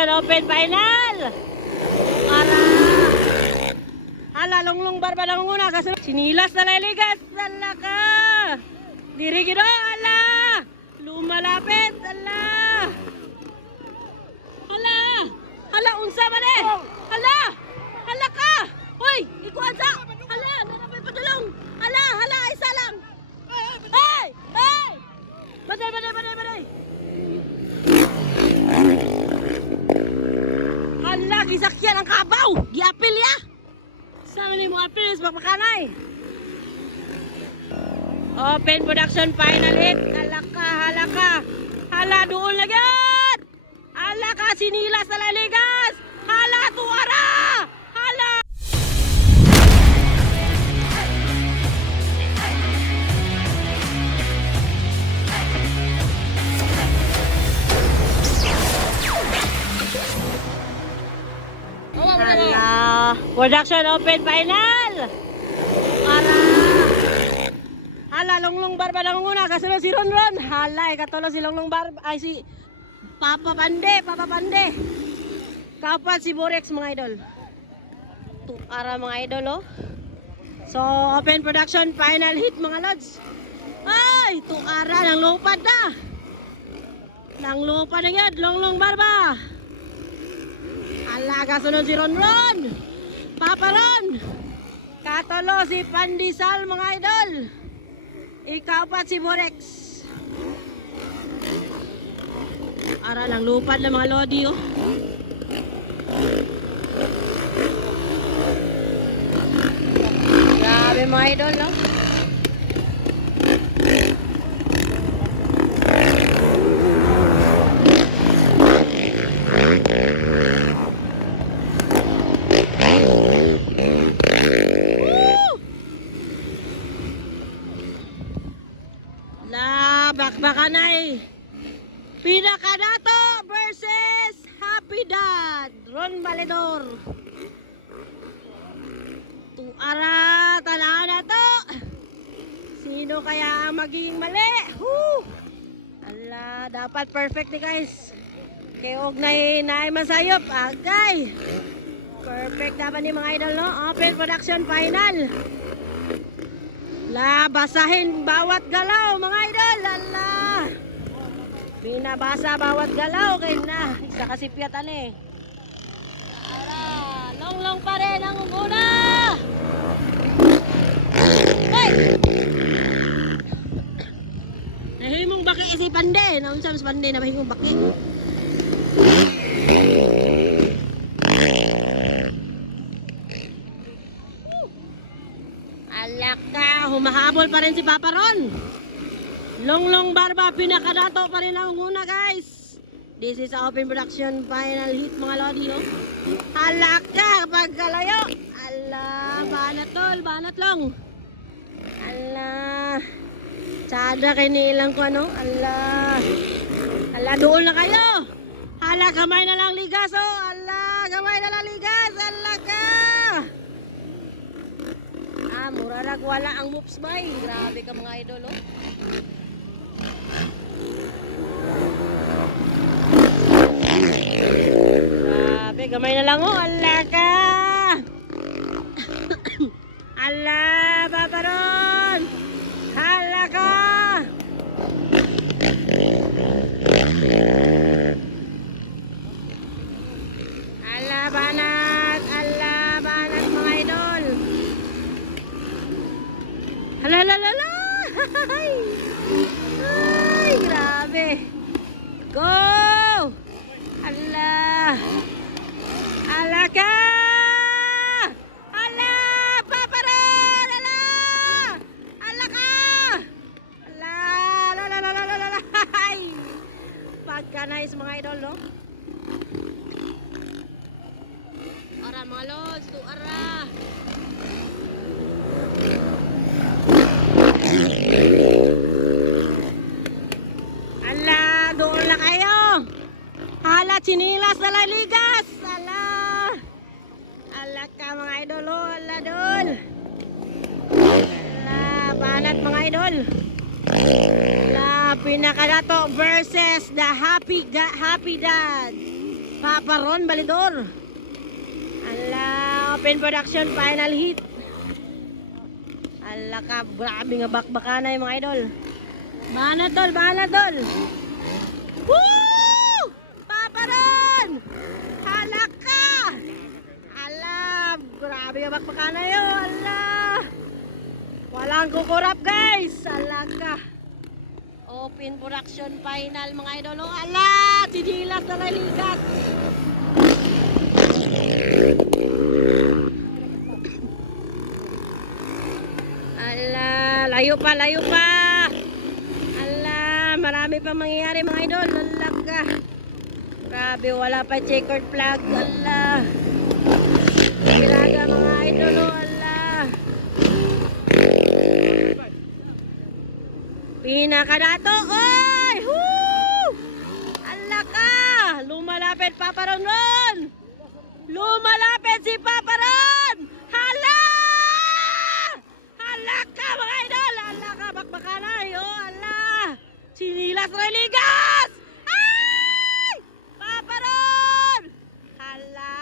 Open final! Para! Hala, longlong barba lang muna. Kasunod, sinilas na laligas. Hala ka! Dirigido, hala! Lumalapit, hala! Hala! Hala, unsa ba ne? Hala! Hala ka! Hoy, ikuan sa! Hala, narapit padulong! Hala, hala, isa lang! Hey! Hey! Baday, baday, baday, baday! Hala, gisakyan ang kabaw! Giapil ya! Sama ni mo apil, magpakanay! Open production final hit! Hala ka, hala ka! Hala, doon lagyan! Hala ka, sinilas na laligas! Hala, tuwara! Hala! Hala! Production open final! Para! Hala, longlong barba lang muna. Kasunod si Ronron. Hala, ikatulo si longlong barba. Ay, si Papa Pande, Papa Pande. Kapat si Borex, mga idol. Tuara, mga idol, oh. So, open production, final hit, mga lods. Ay, tuara, nang lupad na. Nang lupad na yan, longlong barba. Hala, kasunod si Ronron. Papa Ron. Katulo si Pandisal, mga idol. Ikapat si Borex. Ara lang lupad lang mga lodi, oh. Grabe mga idol, no? Bakbakanay Pinakadato versus Happy Dad Ron Valedor. Tuara, tanaw na to. Sino kaya ang magiging mali? Ala, dapat perfect ni guys. Kayog na masayop. Agay perfect dapat ni mga idol, no? Open production final. La, basahin bawat galaw, mga idol. Lala. Binabasa bawat galaw. Kaya na, isa kasi piyatan eh. Ala, long pa rin ang una. Hey! Nahimong baki si Pande. Naunsa mas Pande na mahimong baki. Alaka, humahabol pa rin si Papa Ron. Longlong barba, pinakadato pa rin ang una, guys. This is open production final hit, mga lodi, oh. Alaka, pagkalayo. Ala, banat tol, banat long. Ala, tsada kay nilang ko, ano. Ala, ala, doon na kayo. Ala, kamay na lang ligas, oh. Ala, kamay na lang ligas. Alaka. Murarag wala ang moves bay. Grabe ka mga idol, oh. Grabe, gamay na lang, oh. Ala ka. Ala, Papa Ron. Ala ka. Ala, banat. Ala, banat, mga idol. Halalala! Ay, grabe! Go! Ala! Ala ka! Ala! Papa Ron! Ala! Ala ka! Ala! Lalalala! Ay! Pagka-nice mga idol, no? Ara mga lods! Tuara! Ala, doon na kayo. Hala, chinilas na laligas. Ala. Ala ka mga idol, oh. Ala doon. Ala, banat mga idol. Ala, pinakadato versus the Happy Dad. Papa Ron Balidor. Ala, open production final hit. Ala ka, grabe nga bakbakana yung mga idol. Bana tol. Woo! Papa Ron! Hala ka! Ala, grabe nga bakbakana yun. Ala! Walang kukurap guys. Ala ka. Open production final mga idol. Oh, ala! Sinilas na naligat. Ala, layo pa. Ala, marami pa mangyayari mga idol. Lalaga. Grabe, wala pa checkered flag. Ala. Ilaga mga idol. Oh, ala. Pinakadato. Oy! Woo! Ala ka. Lumalapit Papa Ron. Lumalapit si Papa Ron. Hala! Hala ka mga idol! Hala ka, bakbakanay! Oh, hala! Sinilas Religas! Ay! Papa Ron! Hala!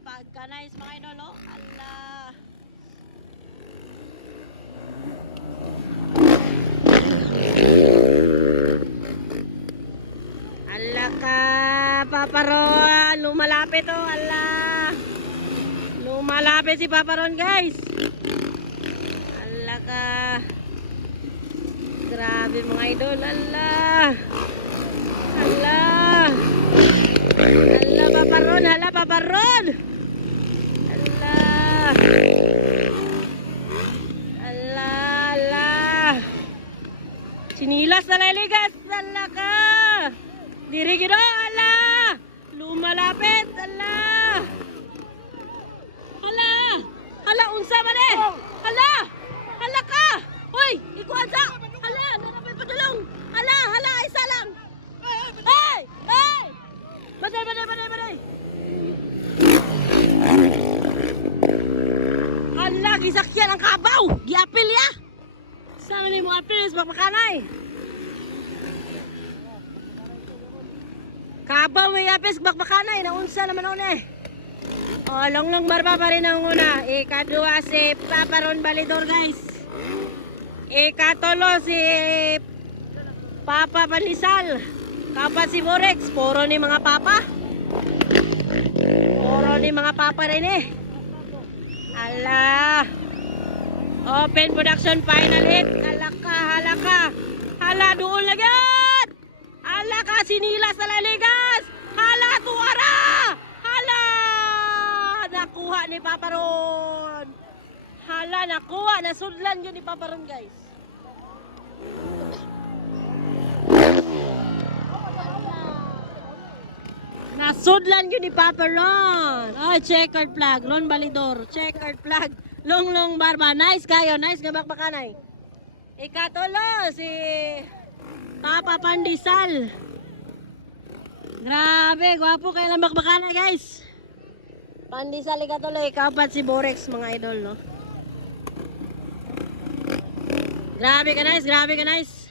Pagkanais mga idol, oh, hala! Hala ka, Papa Ron! Lumalapit, oh, hala! Lumalapit si Papa Ron guys. Ala ka. Grabe mga idol. Ala. Ala. Ala Papa Ron. Ala Papa Ron. Ala. Ala. Sinilas na laligas. Ala ka. Dirigido. Ala. Lumalapit. Ala. Hala, unsa man eh? Hala ka! Hoy, ikuan sa! Hala, narapay padulong! Hala, isa lang! Hey! Baday! Hala, gisakyan ang kabaw! Giapil ya! Sama ni mo apil sa papakanay! Kabaw may apil sa papakanay! Naunsa naman ako eh! Oh, Longlong Barba pa rin ang una. Ikadua si Papa Ron Balidor guys. Ikatolo si Papa Panisal. Kapat si Borex. Puro ni mga papa. Puro ni mga papa rin eh. Ala. Open production final hit. Hala ka. Hala doon lagyan. Hala ka sinilas sa laligas. Hala tuwara. Hala. Nakuha ni Papa Ron. Hala, nakuha. Nasudlan yun ni Papa Ron, guys. Nasudlan yun ni Papa Ron. Oh, checkered flag. Ron Balidor. Checkered flag. Longlong Barba. Nice kayo. Nice nga bakbakanay. Ikatolo, si Papa Pandisal. Grabe, gwapo kayo lang bakbakanay, guys. Pandisal ikatuloy, kapat si Borex mga idol, no? Grabe ka nice.